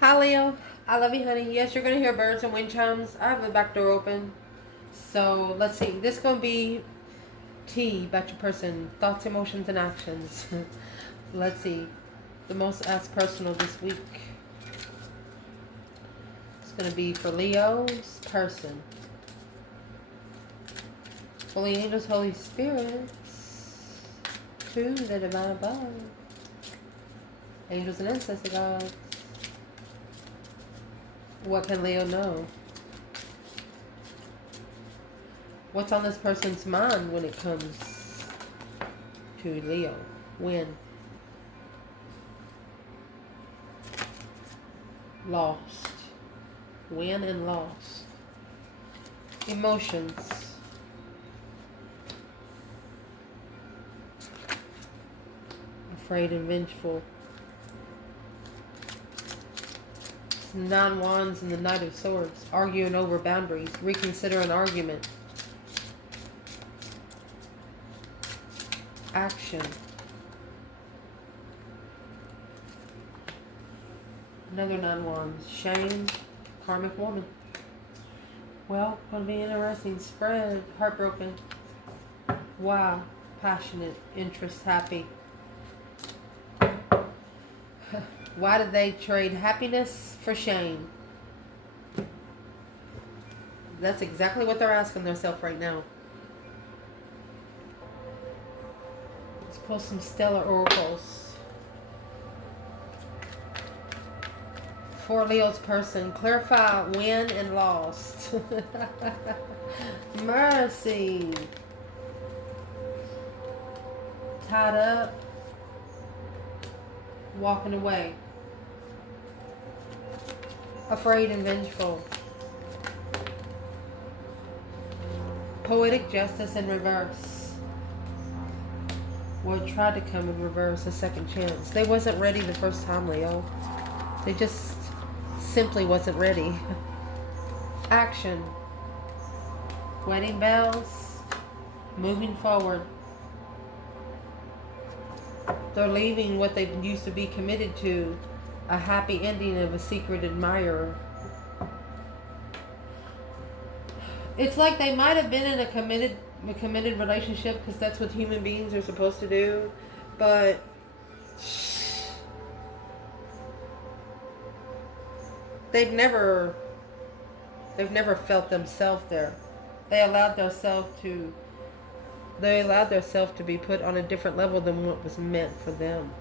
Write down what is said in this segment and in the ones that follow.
Hi Leo, I love you honey. Yes, you're going to hear birds and wind chimes. I have the back door open. So let's see. This is going to be T about your person. Thoughts, emotions, and actions. Let's see. The most asked personal this week. It's going to be for Leo's person. Holy angels, Holy Spirits. To the divine above. Angels and ancestor gods. What can Leo know? What's on this person's mind when it comes to Leo? When? Lost. When and lost. Emotions. Afraid and vengeful. 9 wands and the Knight of Swords. Arguing over boundaries. Reconsider an argument. Action. Another 9 wands. Shame. Karmic woman. Well, gonna be interesting. Spread. Heartbroken. Wow. Passionate. Interest. Happy. Why did they trade happiness for shame? That's exactly what they're asking themselves right now. Let's pull some stellar oracles. For Leo's person, clarify win and lost. Mercy. Tied up. Walking away. Afraid and vengeful. Poetic justice in reverse. Well, it tried to come in reverse a second chance. They wasn't ready the first time, Leo. They just simply wasn't ready. Action. Wedding bells. Moving forward. They're leaving what they used to be committed to. A happy ending of a secret admirer. It's like they might have been in a committed relationship, because that's what human beings are supposed to do, but they've never felt themselves there. They allowed themselves to be put on a different level than what was meant for them.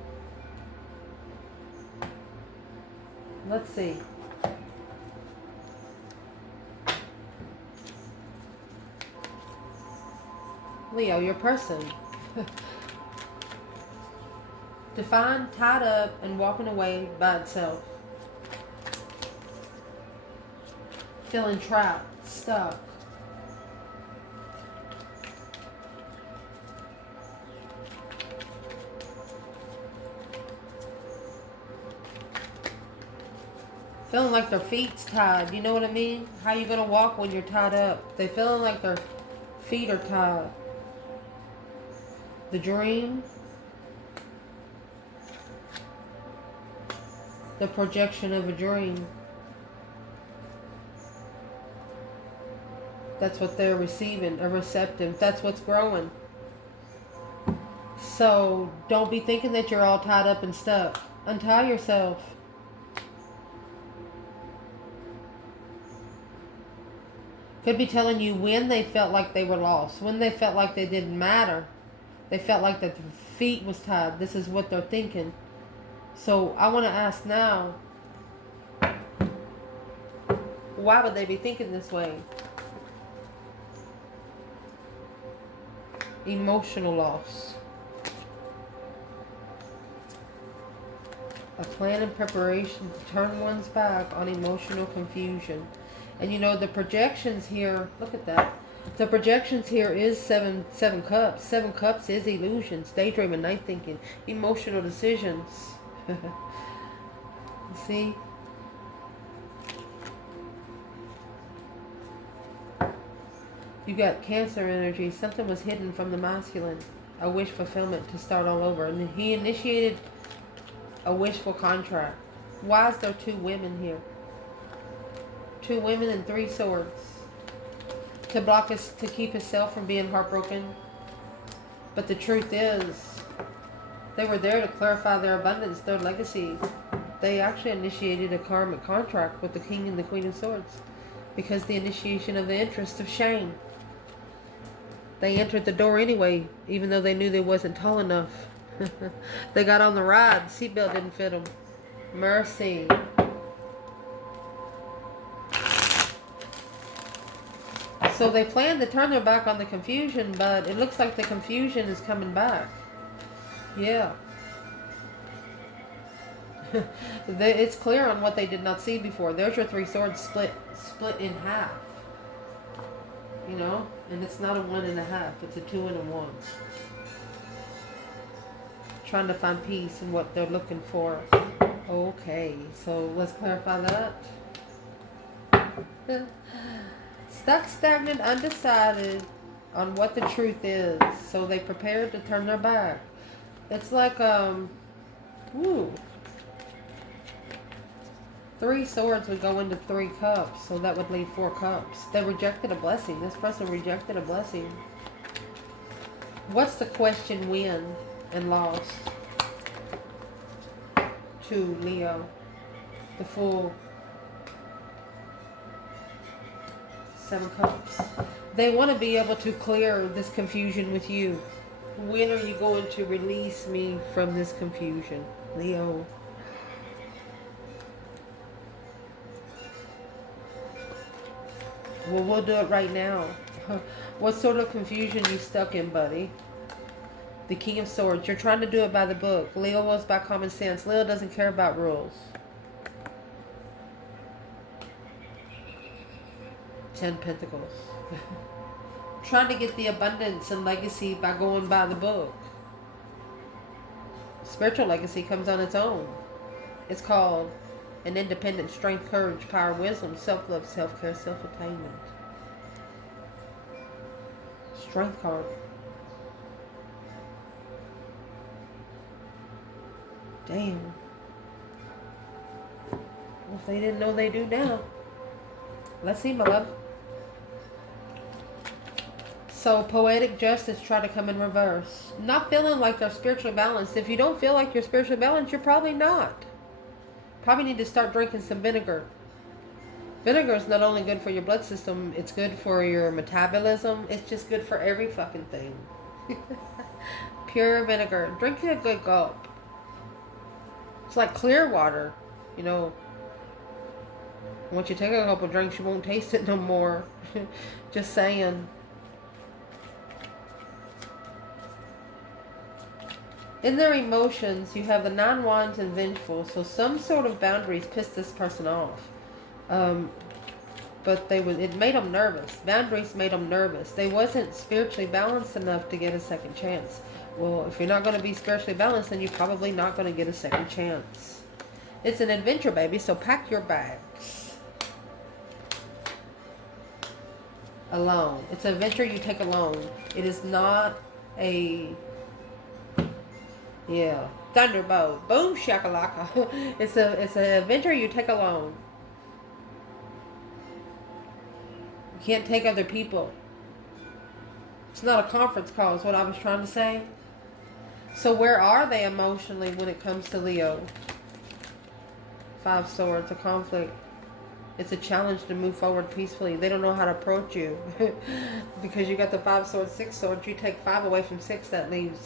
Let's see. Leo, your person. Defined, tied up, and walking away by itself. Feeling trapped, stuck. Feeling like their feet's tied. You know what I mean? How you gonna walk when you're tied up? They feeling like their feet are tied. The dream. The projection of a dream. That's what they're receiving, a receptive. That's what's growing. So don't be thinking that you're all tied up and stuck. Untie yourself. Could be telling you when they felt like they were lost, when they felt like they didn't matter. They felt like that their feet was tied. This is what they're thinking. So I want to ask now, why would they be thinking this way? Emotional loss. A plan and preparation to turn one's back on emotional confusion. And you know, the projections here, look at that. The projections here is seven cups. 7 cups is illusions, daydreaming, night thinking, emotional decisions. See? You got Cancer energy. Something was hidden from the masculine. A wish fulfillment to start all over. And he initiated a wishful contract. Why is there 2 women here? 2 women and 3 swords. To block us, to keep himself from being heartbroken. But the truth is, they were there to clarify their abundance, their legacy. They actually initiated a karmic contract with the King and the Queen of Swords because the initiation of the interest of shame. They entered the door anyway, even though they knew they wasn't tall enough. They got on the ride. Seatbelt didn't fit them. Mercy. So they planned to turn their back on the confusion, but it looks like the confusion is coming back. Yeah. It's clear on what they did not see before. There's your 3 swords split in half. You know? And it's not a 1 and a half. It's a 2 and a 1. Trying to find peace in what they're looking for. Okay. So let's clarify that. Stuck, stagnant, undecided on what the truth is. So they prepared to turn their back. It's like, 3 swords would go into 3 cups. So that would leave 4 cups. They rejected a blessing. This person rejected a blessing. What's the question win and lost to Leo? The full 7 cups. They want to be able to clear this confusion with you. When are you going to release me from this confusion, Leo? Well, we'll do it right now. What sort of confusion you stuck in, buddy? The King of Swords. You're trying to do it by the book. Leo was by common sense. Leo doesn't care about rules. 10 Pentacles. Trying to get the abundance and legacy by going by the book. Spiritual legacy comes on its own. It's called an independent strength, courage, power, wisdom, self-love, self-care, self-attainment. Strength card. Damn. Well, if they didn't know, they do now. Let's see, my love. So, poetic justice try to come in reverse. Not feeling like they're spiritually balanced. If you don't feel like you're spiritually balanced, you're probably not. Probably need to start drinking some vinegar. Vinegar is not only good for your blood system, it's good for your metabolism. It's just good for every fucking thing. Pure vinegar. Drink a good gulp. It's like clear water. You know, once you take a couple drinks, you won't taste it no more. Just saying. In their emotions, you have the 9 Wands and vengeful. So some sort of boundaries pissed this person off. But it made them nervous. Boundaries made them nervous. They wasn't spiritually balanced enough to get a second chance. Well, if you're not going to be spiritually balanced, then you're probably not going to get a second chance. It's an adventure, baby, so pack your bags. Alone. It's an adventure you take alone. It is not a... Yeah. Thunderbolt. Boom shakalaka. It's an adventure you take alone. You can't take other people. It's not a conference call is what I was trying to say. So where are they emotionally when it comes to Leo? 5 Swords, a conflict. It's a challenge to move forward peacefully. They don't know how to approach you. Because you got the 5 Swords, 6 Swords. You take 5 away from 6, that leaves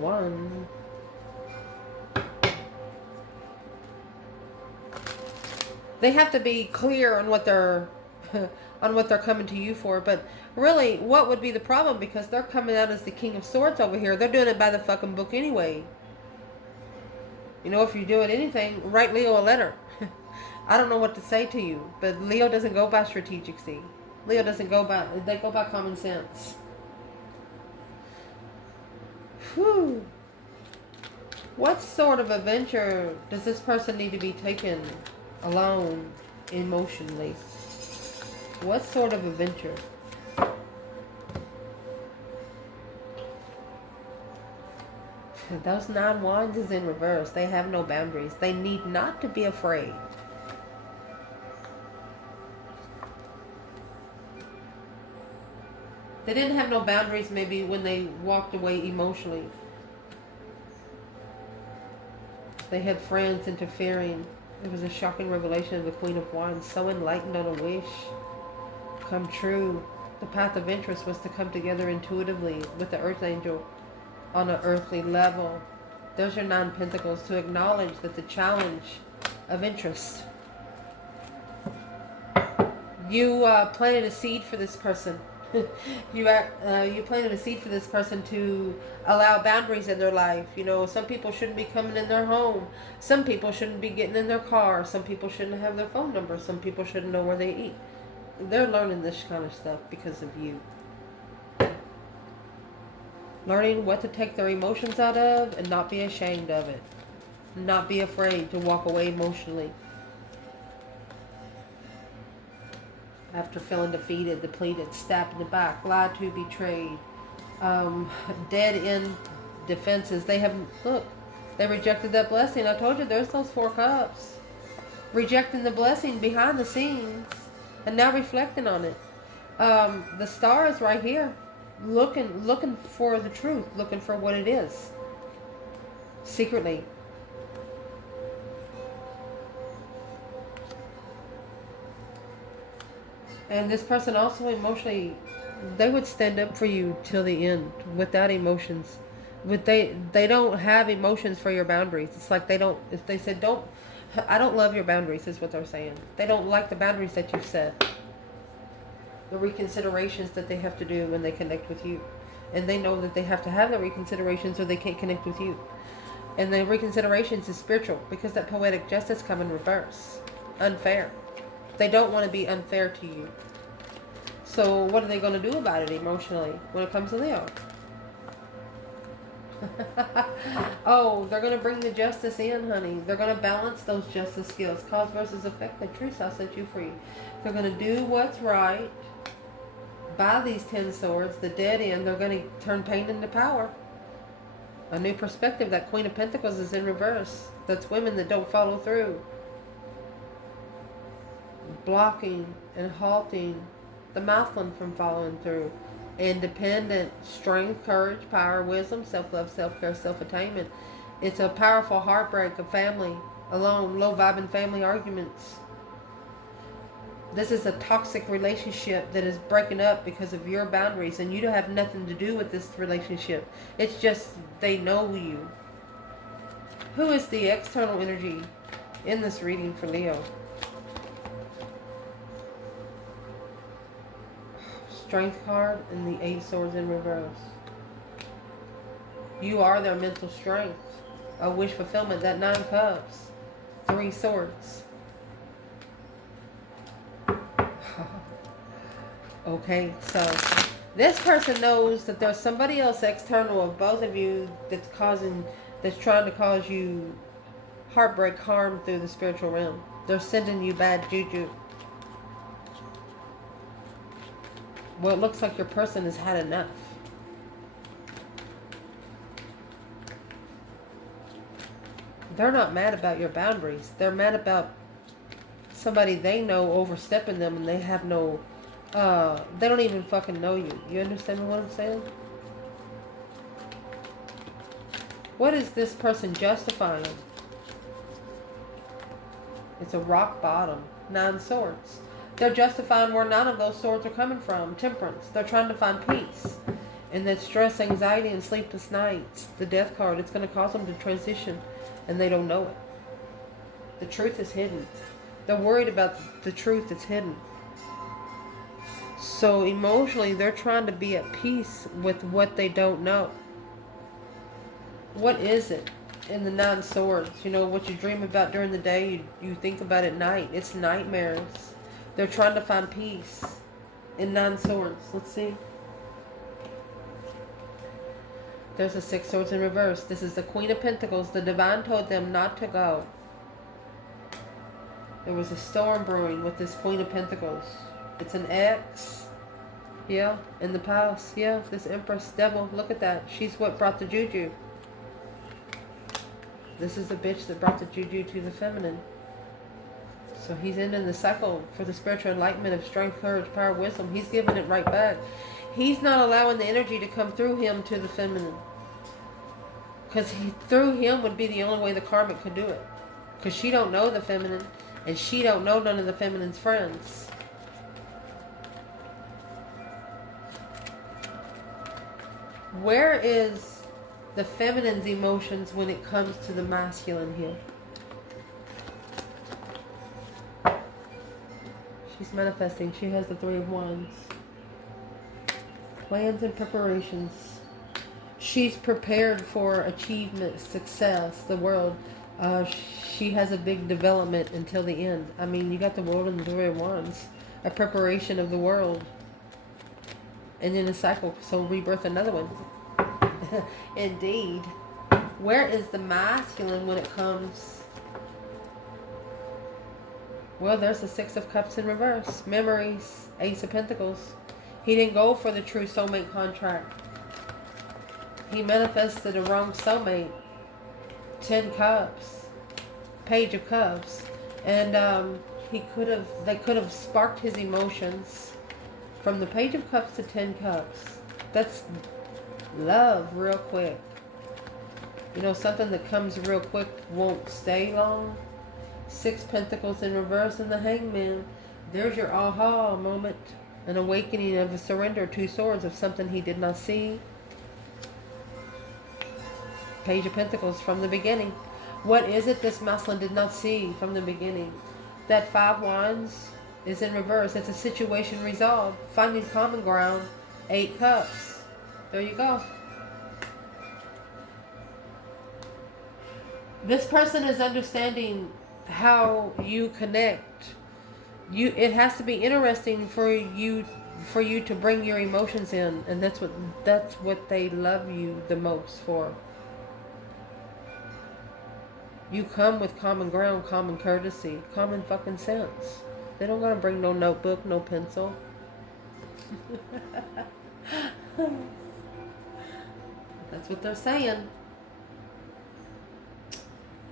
1. They have to be clear on what they're coming to you for. But really, what would be the problem? Because they're coming out as the King of Swords over here. They're doing it by the fucking book anyway. You know, if you're doing anything, write Leo a letter. I don't know what to say to you, but Leo doesn't go by strategic. Leo doesn't go by, they go by common sense. Whew. What sort of adventure does this person need to be taken alone emotionally? What sort of adventure? Those 9 wands is in reverse. They have no boundaries. They need not to be afraid. They didn't have no boundaries maybe when they walked away emotionally. They had friends interfering. It was a shocking revelation of the Queen of Wands. So enlightened on a wish come true. The path of interest was to come together intuitively with the Earth Angel on an earthly level. There's your 9 Pentacles, to acknowledge that the challenge of interest. You planted a seed for this person. You planted a seed for this person to allow boundaries in their life. You know, some people shouldn't be coming in their home. Some people shouldn't be getting in their car. Some people shouldn't have their phone number. Some people shouldn't know where they eat. They're learning this kind of stuff because of you. Learning what to take their emotions out of and not be ashamed of it. Not be afraid to walk away emotionally. After feeling defeated, depleted, stabbed in the back, lied to, betrayed, dead end defenses. They have, look, they rejected that blessing. I told you there's those 4 cups. Rejecting the blessing behind the scenes and now reflecting on it. The star is right here. Looking for the truth, looking for what it is. Secretly. And this person also emotionally, they would stand up for you till the end without emotions. But they don't have emotions for your boundaries. It's like they don't, if they said I don't love your boundaries is what they're saying. They don't like the boundaries that you've set. The reconsiderations that they have to do when they connect with you. And they know that they have to have the reconsiderations or they can't connect with you. And the reconsiderations is spiritual because that poetic justice come in reverse. Unfair. They don't want to be unfair to you. So what are they going to do about it emotionally when it comes to Leo? Oh, they're going to bring the justice in, honey. They're going to balance those justice skills. Cause versus effect. The truth shall set you free. They're going to do what's right. By these 10 swords, the dead end, they're going to turn pain into power. A new perspective. That Queen of Pentacles is in reverse. That's women that don't follow through. Blocking and halting the Mouthlin from following through. Independent, strength, courage, power, wisdom, self-love, self-care, self-attainment. It's a powerful heartbreak of family, alone, low-vibing family arguments. This is a toxic relationship that is breaking up because of your boundaries, and you don't have nothing to do with this relationship. It's just they know you. Who is the external energy in this reading for Leo? Strength card and the 8 swords in reverse. You are their mental strength. A wish fulfillment. That 9 cups. 3 swords. Okay, so this person knows that there's somebody else external of both of you that's trying to cause you heartbreak, harm through the spiritual realm. They're sending you bad juju. Well, it looks like your person has had enough. They're not mad about your boundaries. They're mad about somebody they know overstepping them, and they have no, they don't even fucking know you. You understand what I'm saying? What is this person justifying? It's a rock bottom. 9 swords. They're justifying where none of those swords are coming from. Temperance. They're trying to find peace. And that stress, anxiety, and sleepless nights. The death card. It's going to cause them to transition. And they don't know it. The truth is hidden. They're worried about the truth that's hidden. So emotionally, they're trying to be at peace with what they don't know. What is it in the 9 swords? You know, what you dream about during the day, you think about at night. It's nightmares. They're trying to find peace in 9 swords. Let's see. There's a 6 swords in reverse. This is the Queen of Pentacles. The divine told them not to go. There was a storm brewing with this Queen of Pentacles. It's an ex. Yeah, in the past. Yeah, this Empress Devil. Look at that. She's what brought the juju. This is the bitch that brought the juju to the feminine. So he's ending the cycle for the spiritual enlightenment of strength, courage, power, wisdom. He's giving it right back. He's not allowing the energy to come through him to the feminine. Because through him would be the only way the karmic could do it. Because she don't know the feminine. And she don't know none of the feminine's friends. Where is the feminine's emotions when it comes to the masculine here? She's manifesting. She has the Three of Wands. Plans and preparations. She's prepared for achievement, success, the world. She has a big development until the end. I mean, you got the world and the Three of Wands. A preparation of the world. And then a cycle. So rebirth another one. Indeed. Where is the masculine when it comes? Well, there's the Six of Cups in reverse. Memories. Ace of Pentacles. He didn't go for the true soulmate contract. He manifested a wrong soulmate. 10 Cups. Page of Cups. And they could have sparked his emotions from the Page of Cups to 10 Cups. That's love real quick. You know, something that comes real quick won't stay long. 6 Pentacles in reverse and the Hangman. There's your aha moment. An awakening of a surrender. 2 Swords of something he did not see. Page of Pentacles from the beginning. What is it this masculine did not see from the beginning? That 5 Wands is in reverse. It's a situation resolved. Finding common ground. 8 Cups. There you go. This person is understanding how you connect. It has to be interesting for you to bring your emotions in, and that's what they love you the most for. You come with common ground, common courtesy, common fucking sense. They don't gotta bring no notebook, no pencil. That's what they're saying.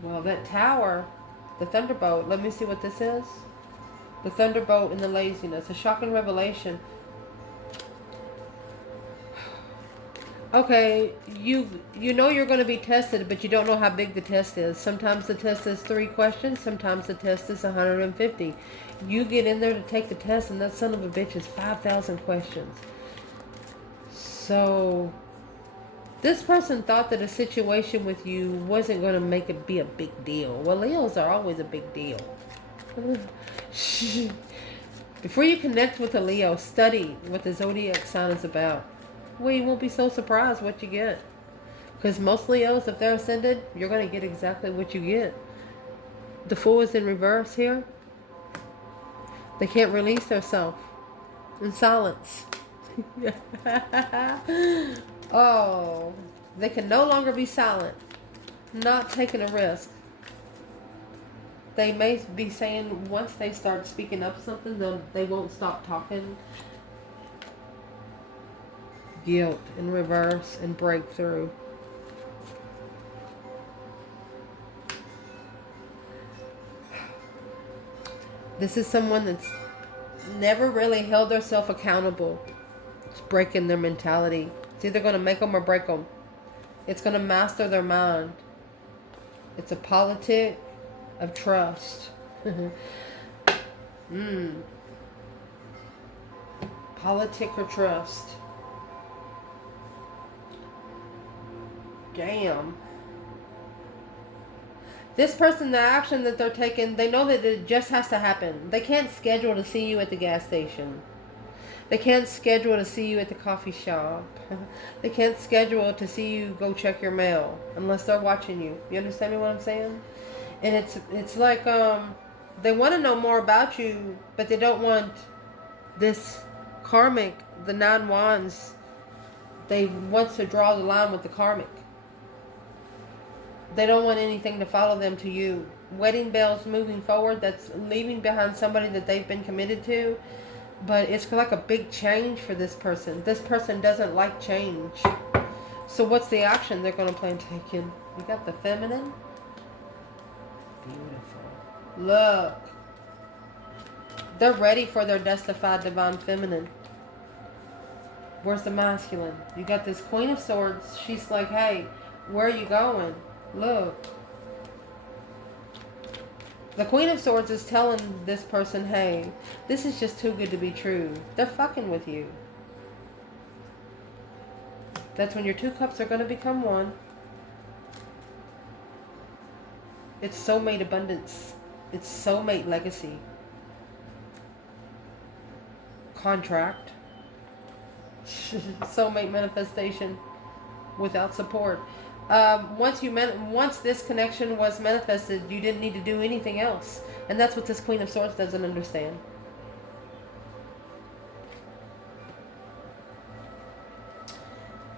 Well, that tower, the thunderbolt, let me see what this is. The thunderbolt and the laziness, a shocking revelation. Okay, you know you're going to be tested, but you don't know how big the test is. Sometimes the test is 3 questions, sometimes the test is 150. You get in there to take the test, and that son of a bitch is 5,000 questions. So this person thought that a situation with you wasn't going to make it be a big deal. Well, Leos are always a big deal. Before you connect with a Leo, study what the zodiac sign is about. Well, you won't be so surprised what you get. Because most Leos, if they're ascended, you're going to get exactly what you get. The Fool is in reverse here. They can't release themselves in silence. Oh, they can no longer be silent. Not taking a risk. They may be saying once they start speaking up something, they won't stop talking. Guilt in reverse and breakthrough. This is someone that's never really held themselves accountable. It's breaking their mentality. It's either going to make them or break them. It's going to master their mind. It's a politic of trust. Politic or trust. Damn. This person, the action that they're taking, they know that it just has to happen. They can't schedule to see you at the gas station. They can't schedule to see you at the coffee shop. They can't schedule to see you go check your mail unless they're watching you. You understand me what I'm saying? And it's like they want to know more about you, but they don't want this karmic, the 9 Wands. They want to draw the line with the karmic. They don't want anything to follow them to you. Wedding bells moving forward, that's leaving behind somebody that they've been committed to. But it's like a big change for this person. This person doesn't like change. So what's the action they're going to plan taking? You got the feminine Beautiful. Look. They're ready for their justified divine feminine. Where's the masculine? You got this Queen of Swords. She's like, hey, where are you going? Look. The Queen of Swords is telling this person, hey, this is just too good to be true. They're fucking with you. That's when your two cups are going to become one. It's soulmate abundance. It's soulmate legacy. Contract. Soulmate manifestation without support. Once this connection was manifested, you didn't need to do anything else. And that's what this Queen of Swords doesn't understand.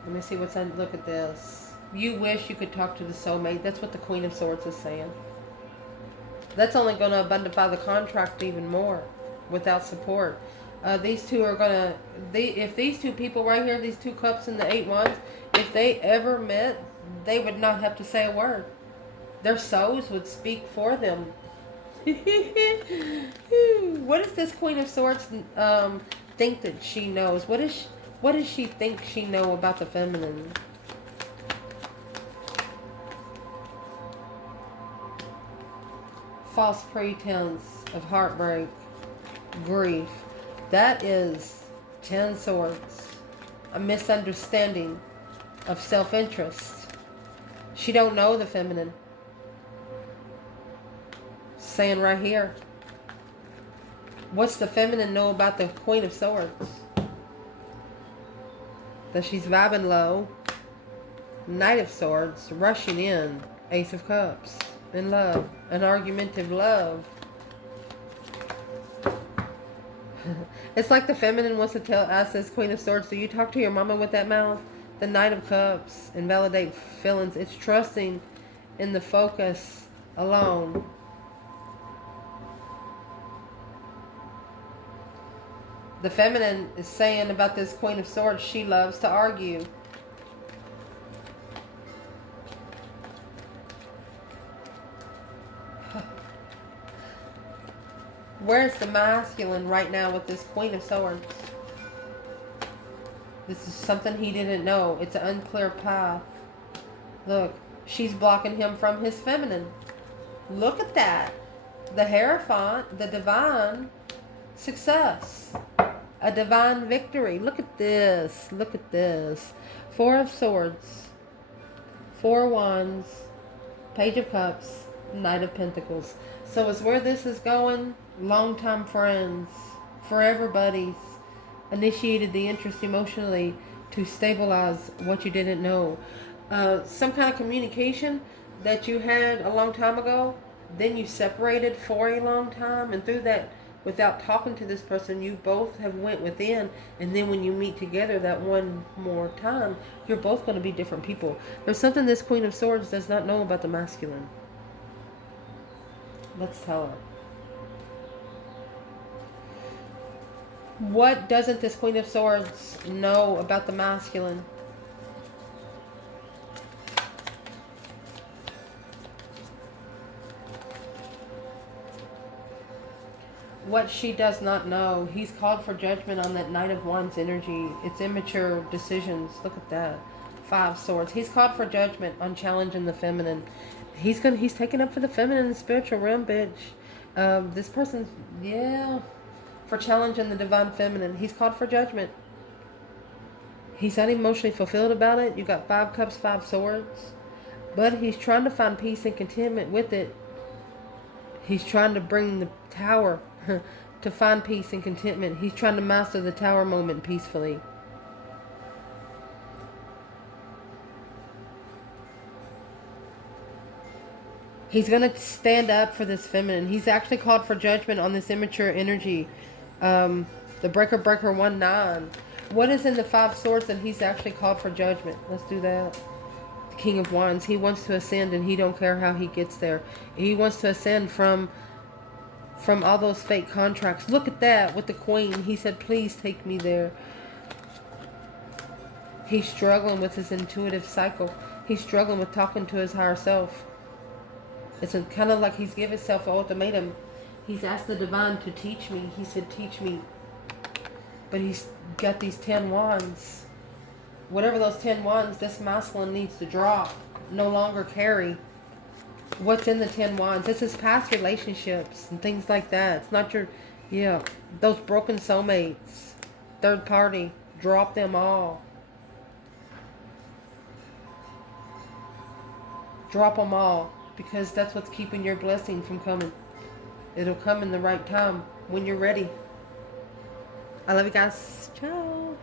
Let me see what's on. Look at this. You wish you could talk to the soulmate. That's what the Queen of Swords is saying. That's only going to abundify the contract even more without support. These two are going to... If these two people right here, these two cups and the 8 wands, if they ever met, they would not have to say a word. Their souls would speak for them. What does this Queen of Swords think that she knows? What does she think she know about the feminine? False pretense of heartbreak, grief. That is 10 swords. A misunderstanding of self-interest. She don't know the feminine. Saying right here. What's the feminine know about the Queen of Swords? That she's vibing low. Knight of Swords. Rushing in. Ace of Cups. In love. An argumentative love. It's like the feminine wants to ask this Queen of Swords, do you talk to your mama with that mouth? The Knight of Cups. Invalidate feelings. It's trusting in the focus alone. The feminine is saying about this Queen of Swords, she loves to argue. Where's the masculine right now with this Queen of Swords? This is something he didn't know. It's an unclear path. Look, she's blocking him from his feminine. Look at that. The Hierophant, the divine success. A divine victory. Look at this. Look at this. 4 of Swords. 4 Wands. Page of Cups. Knight of Pentacles. So is where this is going. Longtime friends. Forever buddies. Initiated the interest emotionally to stabilize what you didn't know. Some kind of communication that you had a long time ago. Then you separated for a long time. And through that, without talking to this person, you both have went within. And then when you meet together that one more time, you're both going to be different people. There's something this Queen of Swords does not know about the masculine. Let's tell her. What doesn't this Queen of Swords know about the masculine? What she does not know. He's called for judgment on that Knight of Wands energy. It's immature decisions. Look at that. 5 Swords. He's called for judgment on challenging the feminine. He's taking up for the feminine in the spiritual realm, bitch. This person's, yeah, for challenging the divine feminine. He's called for judgment. He's not emotionally fulfilled about it. You got 5 Cups, 5 Swords. But he's trying to find peace and contentment with it. He's trying to bring the Tower to find peace and contentment. He's trying to master the Tower moment peacefully. He's going to stand up for this feminine. He's actually called for judgment on this immature energy. The Breaker 1-9. What is in the 5 Swords that he's actually called for judgment? Let's do that. The King of Wands. He wants to ascend and he don't care how he gets there. He wants to ascend from all those fake contracts. Look at that with the Queen. He said, please take me there. He's struggling with his intuitive cycle. He's struggling with talking to his higher self. It's kind of like he's given himself an ultimatum. He's asked the divine to teach me. He said, teach me. But he's got these 10 wands. Whatever those 10 wands, this masculine needs to drop. No longer carry what's in the 10 wands. This is past relationships and things like that. It's not your, yeah, those broken soulmates, third party. Drop them all. Drop them all. Because that's what's keeping your blessing from coming. It'll come in the right time when you're ready. I love you guys. Ciao.